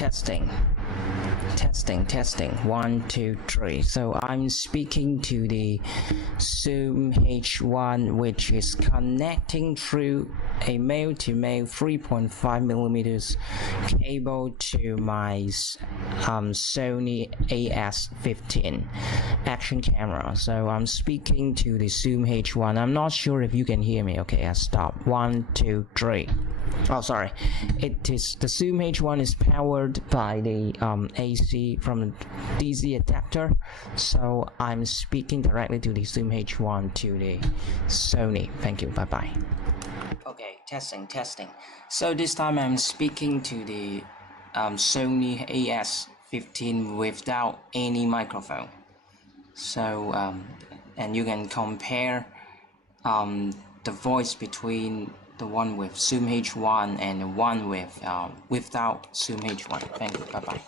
Testing. 1 2 3. So I'm speaking to the Zoom H1, which is connecting through a male-to-male 3.5 millimeters cable to my Sony AS15 action camera. So I'm speaking to the Zoom H1. I'm not sure if you can hear me. Okay, I stop. 1 2 3. Oh, sorry. It is the Zoom H1 is powered by the AC from the DC adapter. So I'm speaking directly to the Zoom H1 to the Sony. Thank you. Bye bye. Okay, testing. So this time I'm speaking to the Sony AS15 without any microphone. So and you can compare the voice between the one with Zoom H1 and the one with without Zoom H1. Thank you. Bye bye.